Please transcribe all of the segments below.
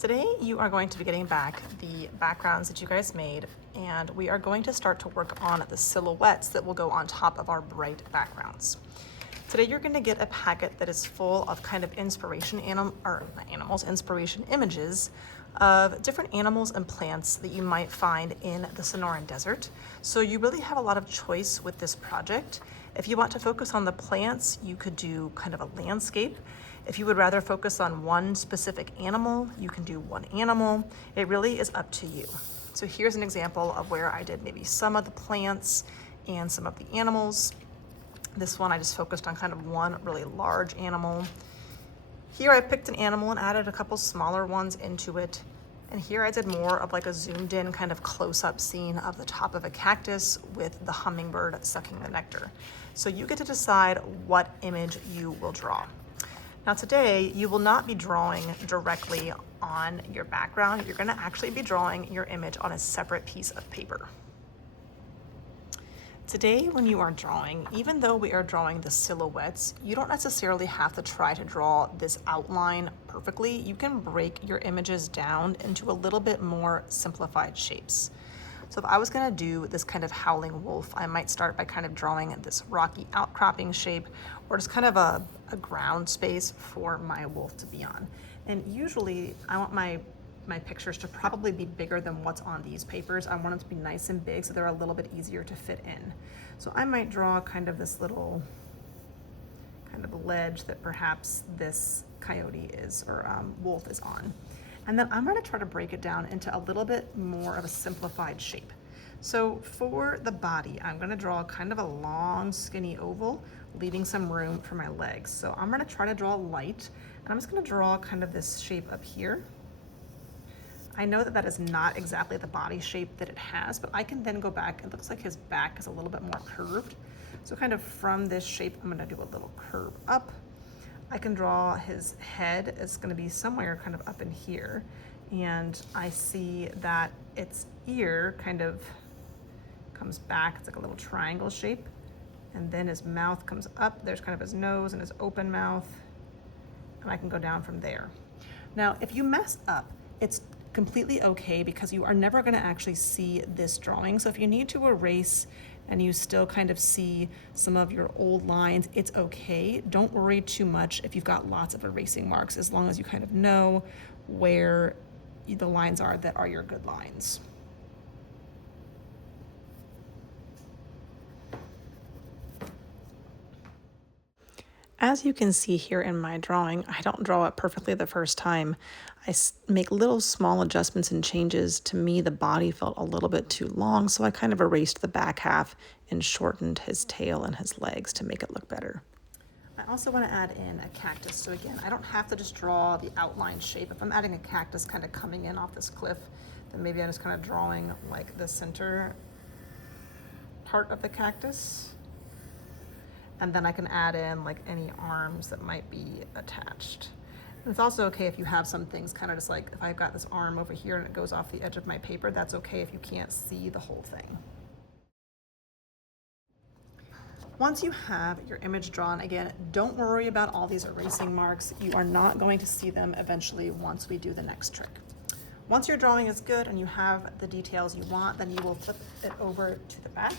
Today you are going to be getting back the backgrounds that you guys made, and we are going to start to work on the silhouettes that will go on top of our bright backgrounds. Today you're going to get a packet that is full of kind of inspiration inspiration images of different animals and plants that you might find in the Sonoran Desert. So you really have a lot of choice with this project. If you want to focus on the plants, you could do kind of a landscape. If you would rather focus on one specific animal, you can do one animal. It really is up to you. So here's an example of where I did maybe some of the plants and some of the animals. This one I just focused on kind of one really large animal. Here I picked an animal and added a couple smaller ones into it. And here I did more of like a zoomed in kind of close-up scene of the top of a cactus with the hummingbird sucking the nectar. So you get to decide what image you will draw. Now today, you will not be drawing directly on your background. You're gonna actually be drawing your image on a separate piece of paper. Today, when you are drawing, even though we are drawing the silhouettes, you don't necessarily have to try to draw this outline perfectly. You can break your images down into a little bit more simplified shapes. So if I was gonna do this kind of howling wolf, I might start by kind of drawing this rocky outcropping shape, or just kind of a ground space for my wolf to be on. And usually I want my pictures to probably be bigger than what's on these papers. I want them to be nice and big so they're a little bit easier to fit in. So I might draw kind of this little kind of ledge that perhaps this coyote is, or wolf is on. And then I'm gonna try to break it down into a little bit more of a simplified shape. So for the body, I'm gonna draw kind of a long skinny oval, leaving some room for my legs. So I'm gonna try to draw light, and I'm just gonna draw kind of this shape up here. I know that that is not exactly the body shape that it has, but I can then go back. It looks like his back is a little bit more curved. So kind of from this shape, I'm gonna do a little curve up. I can draw his head. It's gonna be somewhere kind of up in here. And I see that its ear kind of comes back. It's like a little triangle shape. And then his mouth comes up. There's kind of his nose and his open mouth. And I can go down from there. Now, if you mess up, it's completely okay because you are never gonna actually see this drawing. So if you need to erase and you still kind of see some of your old lines, it's okay. Don't worry too much if you've got lots of erasing marks, as long as you kind of know where the lines are that are your good lines. As you can see here in my drawing, I don't draw it perfectly the first time. I make little small adjustments and changes. To me, the body felt a little bit too long, so I kind of erased the back half and shortened his tail and his legs to make it look better. I also want to add in a cactus. So again, I don't have to just draw the outline shape. If I'm adding a cactus kind of coming in off this cliff, then maybe I'm just kind of drawing like the center part of the cactus. And then I can add in like any arms that might be attached. And it's also okay if you have some things kind of just like, if I've got this arm over here and it goes off the edge of my paper, that's okay if you can't see the whole thing. Once you have your image drawn, again, don't worry about all these erasing marks. You are not going to see them eventually once we do the next trick. Once your drawing is good and you have the details you want, then you will flip it over to the back.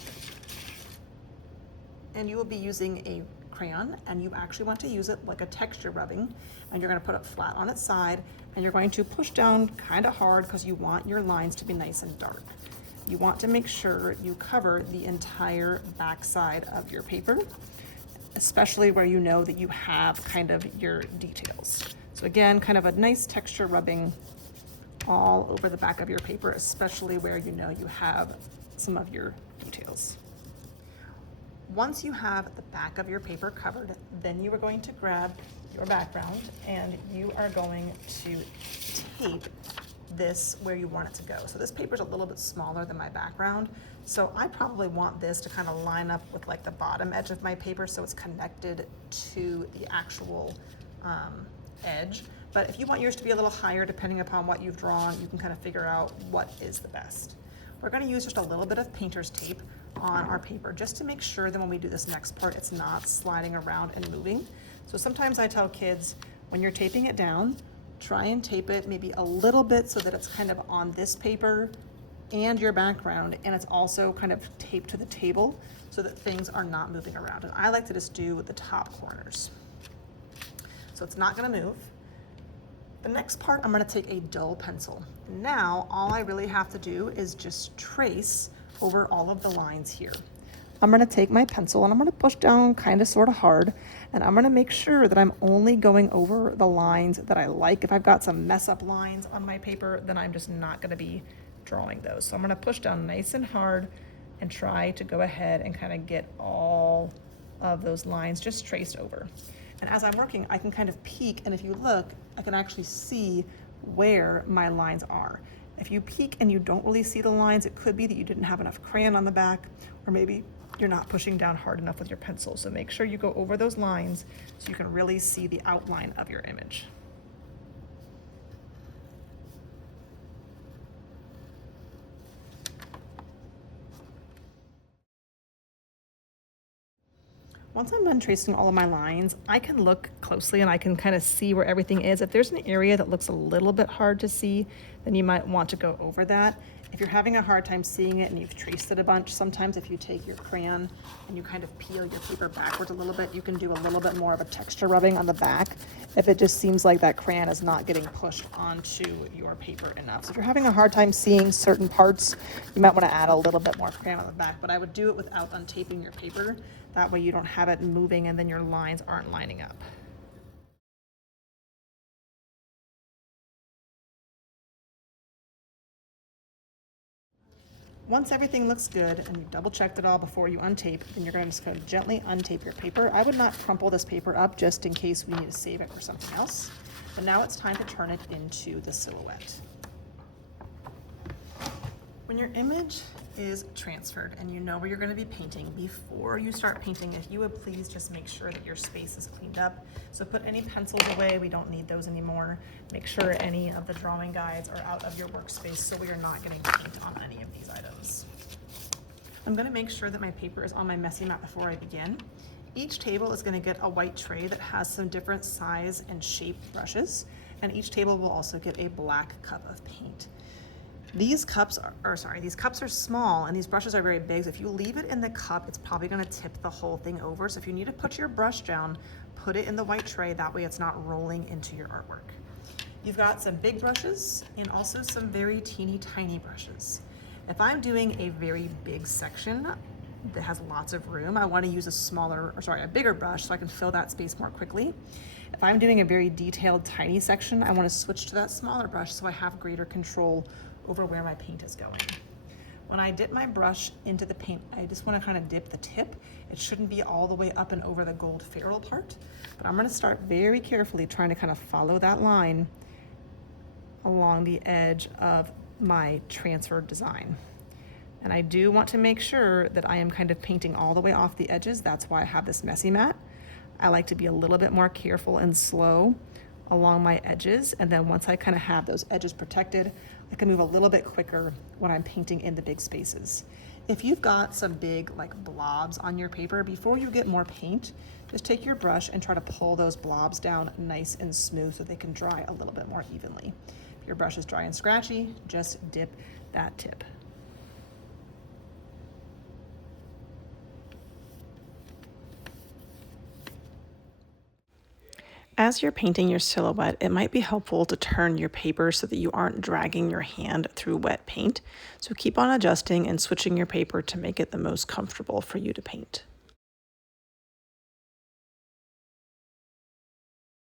And you will be using a crayon, and you actually want to use it like a texture rubbing, and you're going to put it flat on its side, and you're going to push down kind of hard because you want your lines to be nice and dark. You want to make sure you cover the entire back side of your paper, especially where you know that you have kind of your details. So again, kind of a nice texture rubbing all over the back of your paper, especially where you know you have some of your details. Once you have the back of your paper covered, then you are going to grab your background and you are going to tape this where you want it to go. So this paper is a little bit smaller than my background, so I probably want this to kind of line up with like the bottom edge of my paper so it's connected to the actual edge. But if you want yours to be a little higher, depending upon what you've drawn, you can kind of figure out what is the best. We're going to use just a little bit of painter's tape on our paper just to make sure that when we do this next part, it's not sliding around and moving. So sometimes I tell kids, when you're taping it down, try and tape it maybe a little bit so that it's kind of on this paper and your background, and it's also kind of taped to the table so that things are not moving around. And I like to just do the top corners. So it's not gonna move. The next part, I'm gonna take a dull pencil. Now, all I really have to do is just trace over all of the lines here. I'm gonna take my pencil and I'm gonna push down kind of sort of hard, and I'm gonna make sure that I'm only going over the lines that I like. If I've got some mess up lines on my paper, then I'm just not gonna be drawing those. So I'm gonna push down nice and hard and try to go ahead and kind of get all of those lines just traced over. And as I'm working, I can kind of peek, and if you look, I can actually see where my lines are. If you peek and you don't really see the lines, it could be that you didn't have enough crayon on the back, or maybe you're not pushing down hard enough with your pencil. So make sure you go over those lines so you can really see the outline of your image. Once I'm done tracing all of my lines, I can look closely and I can kind of see where everything is. If there's an area that looks a little bit hard to see, then you might want to go over that. If you're having a hard time seeing it and you've traced it a bunch, sometimes if you take your crayon and you kind of peel your paper backwards a little bit, you can do a little bit more of a texture rubbing on the back if it just seems like that crayon is not getting pushed onto your paper enough. So if you're having a hard time seeing certain parts, you might want to add a little bit more crayon on the back, but I would do it without untaping your paper. That way you don't have it moving and then your lines aren't lining up. Once everything looks good and you've double checked it all before you untape, then you're going to just go gently untape your paper. I would not crumple this paper up just in case we need to save it for something else. But now it's time to turn it into the silhouette. When your image is transferred and you know where you're going to be painting, before you start painting, if you would please just make sure that your space is cleaned up. So put any pencils away, we don't need those anymore. Make sure any of the drawing guides are out of your workspace so we are not getting paint on any of these items. I'm going to make sure that my paper is on my messy mat before I begin. Each table is going to get a white tray that has some different size and shape brushes, and each table will also get a black cup of paint. These cups are small and these brushes are very big. So if you leave it in the cup, it's probably gonna tip the whole thing over. So if you need to put your brush down, put it in the white tray. That way it's not rolling into your artwork. You've got some big brushes and also some very teeny tiny brushes. If I'm doing a very big section that has lots of room, I wanna use a bigger brush so I can fill that space more quickly. If I'm doing a very detailed tiny section, I wanna switch to that smaller brush so I have greater control over where my paint is going. When I dip my brush into the paint, I just want to kind of dip the tip. It shouldn't be all the way up and over the gold ferrule part, but I'm going to start very carefully trying to kind of follow that line along the edge of my transferred design. And I do want to make sure that I am kind of painting all the way off the edges. That's why I have this messy mat. I like to be a little bit more careful and slow along my edges, and then once I kind of have those edges protected, I can move a little bit quicker when I'm painting in the big spaces. If you've got some big like blobs on your paper, before you get more paint, just take your brush and try to pull those blobs down nice and smooth so they can dry a little bit more evenly. If your brush is dry and scratchy, just dip that tip. As you're painting your silhouette, it might be helpful to turn your paper so that you aren't dragging your hand through wet paint. So keep on adjusting and switching your paper to make it the most comfortable for you to paint.